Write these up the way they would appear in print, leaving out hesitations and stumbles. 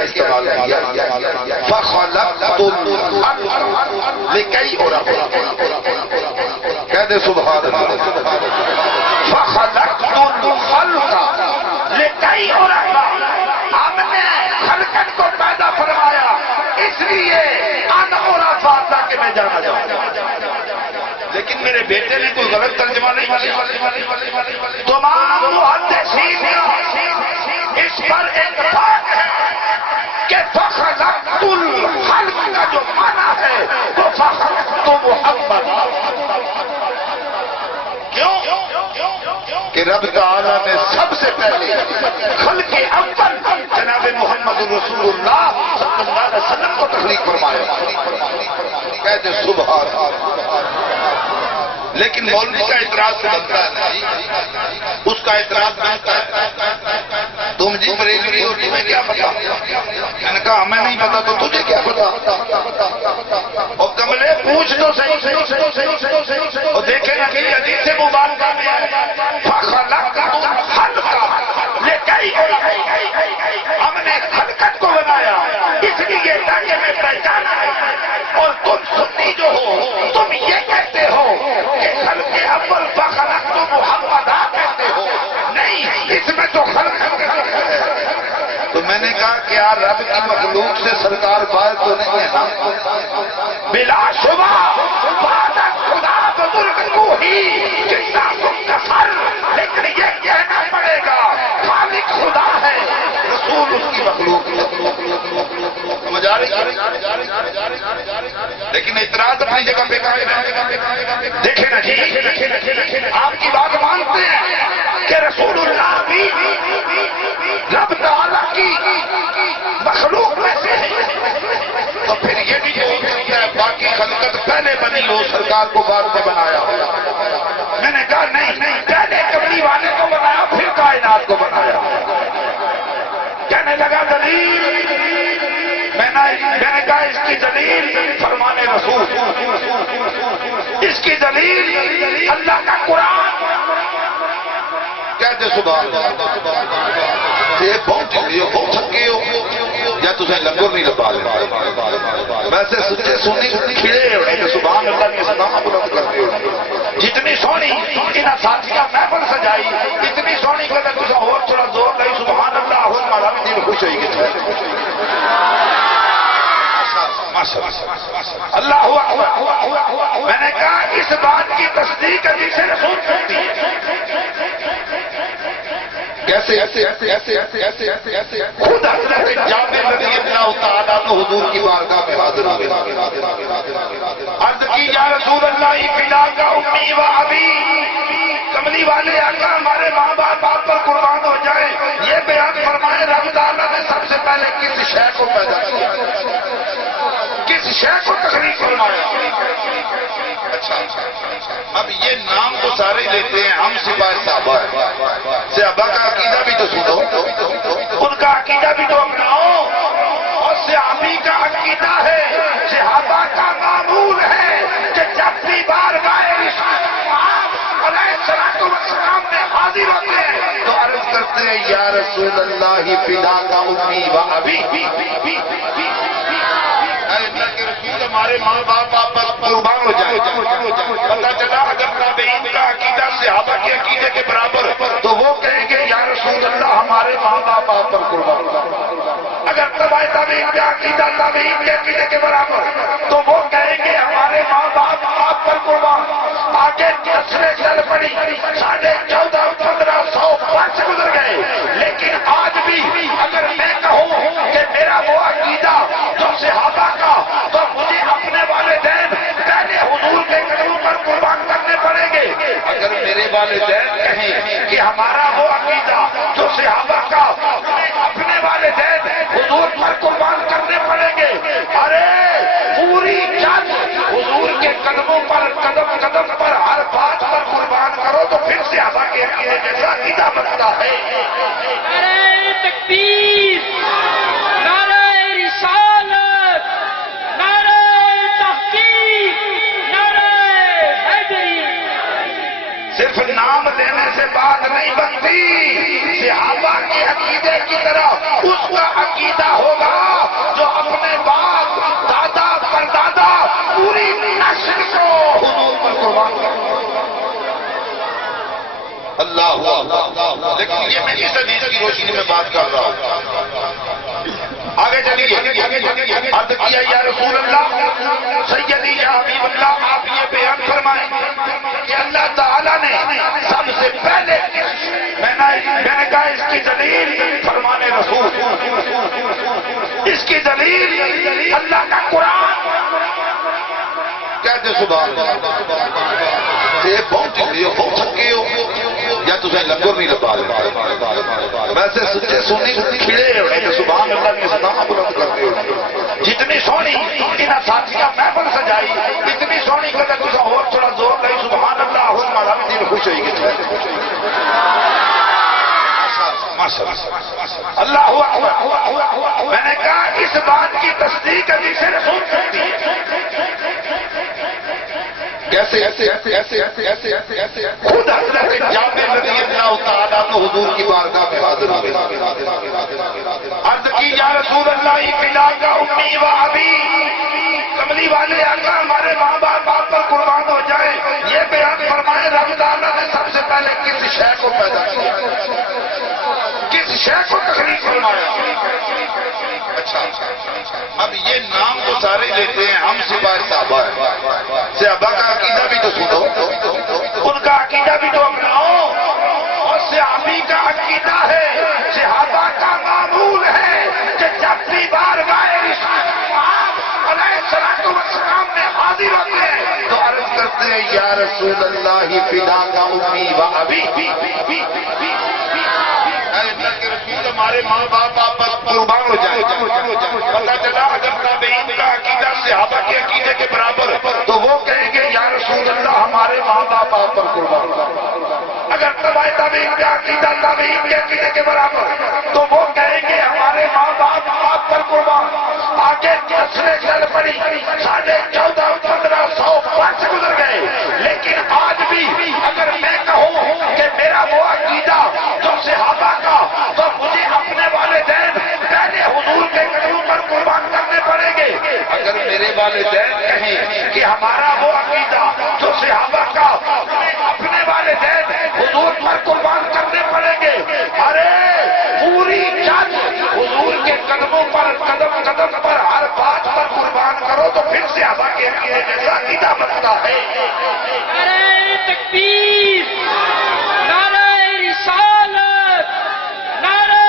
کیا استعمال کیا فَخَلَقْتُ الْخَلْقَ لِكَيْ کہہ دے سبحان اللہ فَخَلَقْتُ الْخَلْقَ لِكَيْ ہم نے خلقت کو پیدا فرمایا اس لیے ان عرفات کہ میں جانا چاہوں. لیکن میرے بیٹے نے کوئی غلط ترجمہ نہیں. تمام محدثین اس پر اتفاق ہے کہ فخلقت الخلق کا جو معنی ہے وہ فخلقت محمد. کیوں کہ رب تعالیٰ نے سب سے پہلے خلق اول جناب محمد رسول اللہ صلی اللہ علیہ وسلم کو تخلیق فرمایا. کہتے سبحان اللہ. لیکن مولوی کا اعتراض سے بنتا ہے, اس کا اعتراض بنتا ہے تم جی بریلوی ہو تمہیں کیا پتا. میں نے کہا ہمیں نہیں پتا تو تجھے کیا پتا. اور کملے پوچھ تو صحیح اور دیکھیں نا کہ حدیث سے مبارکہ میں فخلقت الخلق لکئی ہم نے خلقت کو بنایا اس لیے تاکہ میں پہچانا ہے. اور تم سنی جو ہو تم یہ کہتے ہو کہ خلق اول فخلقت محمد کہتے ہو. نہیں, اس میں تو خلق ہے. تو میں نے کہا کہ یار رب کی مخلوق سے سرکار فائل تو نہیں ہے نا. بلا شبہ وعدت خدا بزرگ کو ہی جتنا مختصر, لیکن یہ کہنا پڑے گا خالق خدا ہے رسول اس کی مخلوق. سمجھ آ رہی ہے. لیکن اعتراض اپنی جگہ پہ قائم ہے. دیکھیں نا جی آپ کی بات مانتے ہیں کہ رسول اللہ بھی رب تعالیٰ کی مخلوق میں سے ہے, تو پھر یہ بھی ہو سکتا ہے باقی خلقت پہلے بنی ہو سرکار کو بعد میں بنایا. میں نے کہا نہیں, پہلے کملی والے کو بنایا پھر کائنات کو بنایا. کہنے لگا دلیل. میں نے کہا اس کی دلیل فرمان رسول, اس کی دلیل اللہ کا قرآن. کہتے سبحان یہ بہت تھکے ہو یا تجھے لنگر نہیں لبا لے. ویسے سچے سنی کھڑے ہوئے سبحان اللہ کے سلام بلند کرتے ہو. جتنی سونی انہاں ساتھیاں محفل سجائی اتنی سونی کہ میں تجھے اور تھوڑا زور نہیں سبحان اللہ ہو ہمارا بھی دل خوش ہوئی گی. اللہ ہوا. میں نے کہا اس بات کی تصدیق حدیث رسول کرتی ہے. کیسے خود حضرت جابر رضی اللہ تعالیٰ عنہ حضور کی بارگاہ میں حاضر ہوئے. عرض کی یا رسول اللہ فدا کا امی و ابی, کملی والے آقا ہمارے ماں باپ آپ پر قربان ہو جائیں. یہ بیان فرمائے رب تعالیٰ نے سب سے پہلے کس شے کو پیدا کیا, کس شے کو تخلیق فرمایا. اچھا اب یہ نام تو سارے لیتے ہیں, ہم سپاہ صحابہ ہیں. صحابہ کا عقیدہ بھی تو سنو, ان کا عقیدہ بھی تو اپناؤ. اور صحابی کا عقیدہ ہے, صحابہ کا معمول ہے کہ جب بھی بارگاہ آپ علیہ السلام میں حاضر ہوتے ہیں تو عرض کرتے ہیں یا رسول اللہ فدا کا امی و ابی. اللہ کے رسول ہمارے ماں باپ آپ پر قربان ہو جائے. پتہ چلا اگر تابعین کا عقیدہ صحابہ کے عقیدے کے برابر تو وہ کہیں گے یا رسول اللہ ہمارے ماں باپ آپ پر قربان ہو جائے. اگر تابعین کا عقیدہ تابعین کے عقیدے کے برابر تو وہ کہیں گے ہمارے ماں باپ آپ پر قربان. آگے نسلیں چل پڑی, 1450-1500 برس گزر گئے. لیکن آج بھی اگر میں کہوں کہ میرا وہ عقیدہ جو صحابہ کا, تو مجھے اپنے والدین پہلے حضور کے قدموں پر قربان کرنے پڑیں گے. اگر میرے والدین کہیں کہ ہمارا وہ عقیدہ جو صحابہ کا, اپنے والدین حضور پر قربان کرنے پڑیں گے. ارے پوری جان حضور کے قدموں پر قدم قدم پر ہر بات پر قربان کرو تو پھر صحابہ کے عقیدے جیسا عقیدہ بنتا ہے. نعرہ تکبیر, نعرہ رسالت, نعرہ تحقیق, نعرہ حیدری. صرف نام لینے سے بات نہیں بنتی. صحابہ کے عقیدے کی طرح اس کا عقیدہ ہوگا لیکن یہ میں اس حدیث کی روشنی میں بات کر رہا ہوں. آگے چلیے. عرض کیا یا رسول اللہ سیدی یا حبیب اللہ آپ یہ بیان فرمائیں کہ اللہ تعالیٰ نے سب سے پہلے میں نے کہا اس کی دلیل فرمان رسول، اس کی دلیل اللہ کا قرآن. کہتے سبحان اللہ. یہ بہت تھکے ہو یا تجھے لنگر نہیں لبا لے ویسے سچے سونی کھڑے ہوئے کہ سبحان اللہ کی صدا بلند کرتے ہو. جتنی سونی انہاں ساتھیاں محفل سجائی اتنی سونی کہ تجھے اور تھوڑا زور لئی سبحان اللہ ہو ہمارا بھی دل خوش ہوئی گی. اللہ ہوا. میں نے کہا اس بات کی تصدیق ابھی سے سن سکتی ہے. کیسے خود حضرت جابر رضی اللہ تعالیٰ کو حضور کی بارگاہ میں حاضر ہوئے. عرض کی یا رسول اللہ فدا کا امی و ابی، کملی والے آقا ہمارے ماں باپ پر قربان ہو جائے. یہ بیان فرمائے رب تعالیٰ نے سب سے پہلے کس شے کو پیدا کیا، کس شے کو تخلیق فرمایا. اچھا اب یہ نام تو سارے لیتے ہیں، ہم سپاہ صحابہ ہیں. صحابہ کا عقیدہ بھی تو سنو، ان کا عقیدہ بھی تو اپناؤ. اور صحابی کا عقیدہ ہے، صحابہ کا معمول ہے کہ جب بھی بارگاہ رسالت علیہ السلام میں حاضر ہوتے ہیں تو عرض کرتے ہیں یا رسول اللہ فدا کا امی و ابی. اللہ کے رسول ہمارے ماں باپ آپ پر قربان ہو جائے. پتہ چلا اگر تابعین کا عقیدہ صحابہ کے عقیدے کے برابر تو وہ کہیں گے یا رسول اللہ ہمارے ماں باپ آپ پر قربان ہو جائے. اگر تابعین کا عقیدہ تابعین کے عقیدے کے برابر تو وہ کہیں گے ہمارے ماں باپ آپ پر قربان. آگے نسلیں چل پڑی، 1450-1500 برس گزر گئے، لیکن آج بھی اگر میں کہوں کہ میرا وہ عقیدہ جو صحابہ کا، تو مجھے اپنے والدین پہلے حضور کے قدموں پر قربان کرنے پڑیں گے. اگر میرے والدین کہیں کہ ہمارا وہ عقیدہ جو صحابہ کا، اپنے والدین حضور پر قربان کرنے پڑیں گے. ارے پوری جان حضور کے قدموں پر قدم قدم پر ہر بات پر قربان کرو تو پھر صحابہ کے عقیدے جیسا عقیدہ بنتا ہے. نعرہ تکبیر، نعرہ رسالت، نعرہ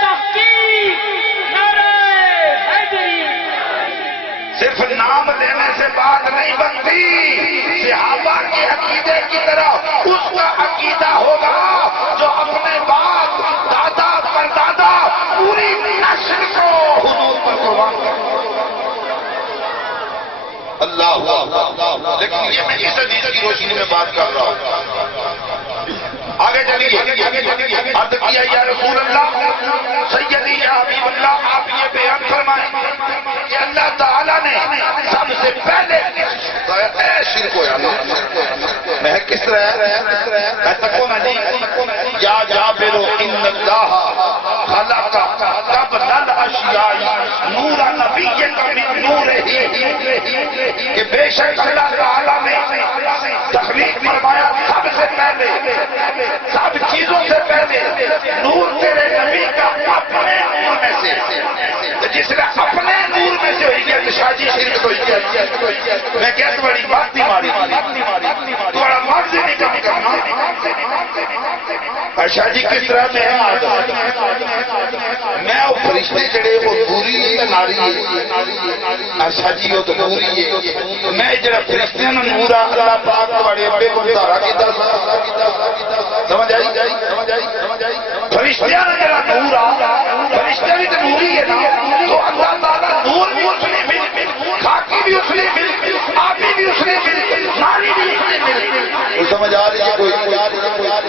تحقیق، نعرہ حیدری. صرف نام لینے سے بات نہیں بنتی، صحابہ کے عقیدے کی طرح اس کا عقیدہ ہوگا جو اپنے باپ دادا پردادا پوری نسل کو حضور پر قربان کرے. اللہ. لیکن یہ میں اس حدیث کی روشنی میں بات کر رہا ہوں. آگے چلیے. عرض کیا یا رسول اللہ سیدی یا حبیب اللہ آپ یہ بیان فرمائیں کہ اللہ تعالیٰ نے سب سے پہلے اے شرک ہو میں کس طرح تکو نا جی یا جابر ان اللہ خلق قبل الاشیاء نور نبی کا من نور ہی کہ بے شک اللہ تعالیٰ نے تخلیق فرمایا سب سے پہلے، سب چیزوں سے پہلے نور تیرے نبی کا اپنے نور میں سے. جس نے اپنے نور میں سے ہوئی گیا تو شاجی شرک ہوئی گیا. میں کہتا بڑی بات نہیں ماری تھوڑا مرض نہیں کم کرنا. شاجی کس طرح میں ہے میں وہ فرشتے جڑے وہ نوری ہے ناری ہے. شاجی وہ تو نوری ہے. میں جڑا فرشتے نے نور اللہ پاک بڑے بڑے کو دارا کی دس سمجھ آئی. فرشتے نے جڑا نور فرشتے بھی تو نوری ہے نا. تو اللہ تعالیٰ نور بھی اس نے مل خاکی بھی اس نے مل آبی بھی اس نے مل ناری بھی اس نے مل. سمجھ آ رہی ہے کوئی؟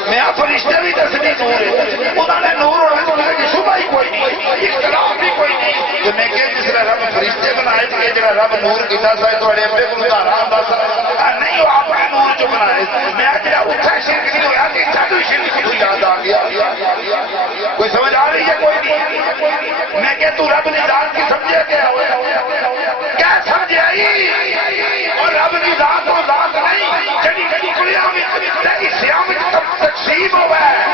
میں فرشتے بھی دسنی نور ہے انہوں نے نور ہونے تو کہ صبح ہی کوئی نہیں اختلاف بھی کوئی نہیں. تو میں کہ جس طرح رب فرشتے بنائے تھے جڑا رب نور کیتا سا تھوڑے اپنے کو دارا ہوندا سا نہیں وہ اپنے نور جو بنائے. میں جڑا اٹھا شرک نہیں ہویا کہ جادو شرک تو یاد آ گیا. کوئی سمجھ آ رہی ہے کوئی نہیں؟ میں کہ تو رب نے ذات کی سمجھے کیا کیا سمجھے آئی اور رب کی ذات و ذات نہیں جڑی جڑی کلیاں میں تقسیم ہوا ہے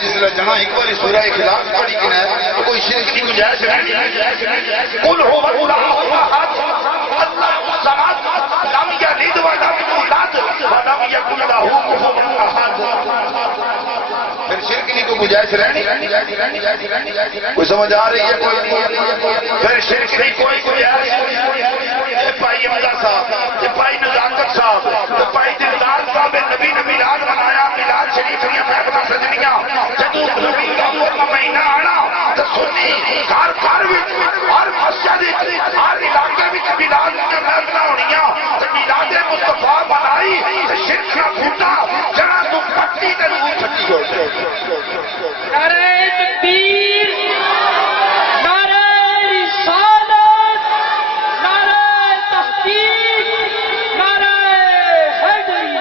جس طرح جنا ایک بار سورہ اخلاص پڑھی کہ نہ کوئی شرک کی گنجائش نہیں. قل هو اللہ احد اللہ الصمد لم یلد ولم یولد ولم یکن له کفوا احد. پھر شرک کی کوئی گنجائش رہنی. کوئی سمجھ آ رہی ہے؟ کوئی نہیں. پھر شرک کی کوئی گنجائش. بھائی امداد صاحب، بھائی نزاکت صاحب، بھائی دلدار صاحب نبی نے میلاد منایا. میلاد شریف دیا محفل سجنیاں جدو نبی کا مہینہ آنا تو سنی ہر گھر ہر مسجد ہر علاقے میں میلاد کی محفل ہونیاں تو میلاد مصطفیٰ بنائی تو شرک کا بوٹا جڑا تو پٹی تے روح چھٹی ہو جائے. نعرہ تکبیر، نعرہ رسالت، نعرہ تحقیق، نعرہ حیدری.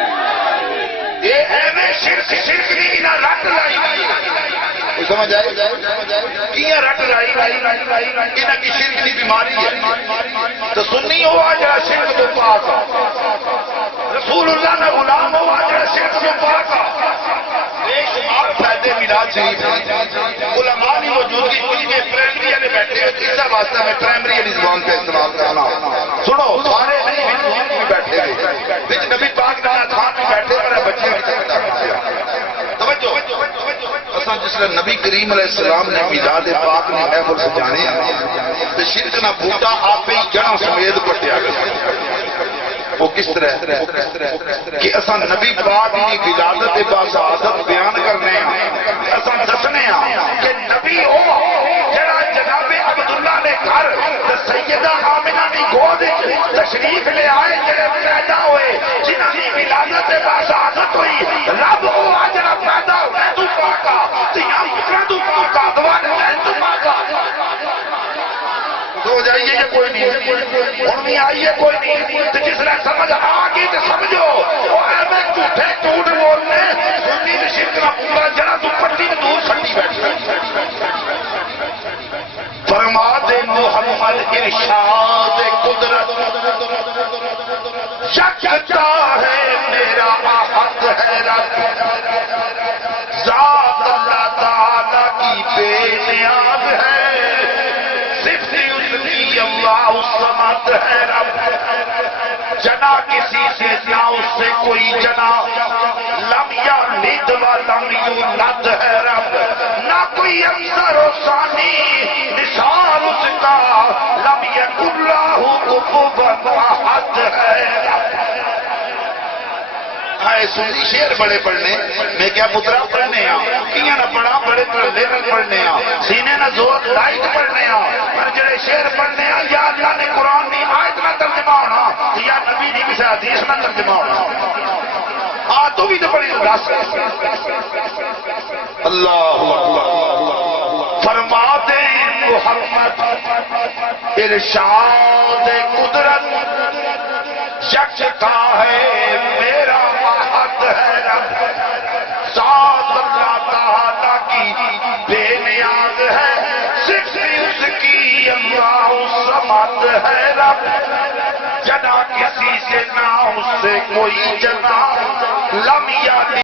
یہ ایویں شرک نہیں نہ رٹ لائی. کوئی سمجھ آئے؟ کیا رٹ لائی انہاں کی شرک کی بیماری ہے. تو سنی ہوا جڑا شرک تو پاک ہے. رسول اللہ نے غلام ہوا جڑا شرک تو پاک ہے. بے شمار فائدے میلاد شریف ہیں. علماء کی موجودگی کچھ میں پرائمری والے بیٹھے ہو. تیسرا واسطہ میں پرائمری والی زبان کا استعمال کرنا. سنو سارے نہیں بھی بیٹھے ہوئے بچ نبی پاک نانا خان بھی بیٹھے میرا بچے توجہ. جس طرح نبی کریم علیہ السلام نے میلاد پاک نے محفل سجانے تو شرک نہ بوٹا آپ ہی جڑوں سمیت پٹیا گیا. وہ کس طرح کہ اساں نبی پاک کی ولادت باسعادت بیان کرنے ہیں. اساں دسنے ہیں کہ نبی ہو جڑا جناب عبداللہ نے گھر سیدہ آمنہ کی گود تشریف لے آئے جڑے پیدا ہوئے جنہاں کی ولادت باسعادت ہوئی. رب ہو جڑا پیدا ہوئے تو پاکا تیاں پکرا تو پاکا دوان ہے تو پاکا. تو جائیے یہ کوئی نہیں اور نہیں آئیے کوئی نہیں. تو جس نے سمجھ آگی تو سمجھو اور ایسے جھوٹے ٹوٹ بولنے سنی تو شرک نہ پورا جڑا تو پٹی میں دور سٹی بیٹھی. فرما دے محمد ارشاد قدرت یکتا ہے میرا احد ہے رب. ذات اللہ تعالیٰ کی بے نیاز ہے. اللہ الصمد ہے رب. جنا کسی سے نہ اس سے کوئی جنا. لم یلد ولم یولد ہے رب. نہ کوئی اکثر و ثانی مثال اس کا. لم یکن لہ کفوا احد ہے رب. سنی شیر بڑے پڑھنے میں کیا پترا پڑھنے کیا نہ پڑھا بڑے پڑھنے پڑھنے سینے نہ زور لائٹ پڑھنے پر جڑے شیر پڑھنے یا اللہ نے قرآن نہیں آیت نہ ترجمہ ہونا یا نبی نہیں کسی حدیث نہ ترجمہ ہونا. تو بھی تو بڑی اداس. اللہ فرما دے محمد ارشاد قدرت یکتا ہے میرا احد ہے رب. ذات اللہ تعالیٰ کی بے نیاز ہے. صرف اس کی اللہ الصمد ہے رب. جنا کسی سے نہ اس سے کوئی جنا. لم یلد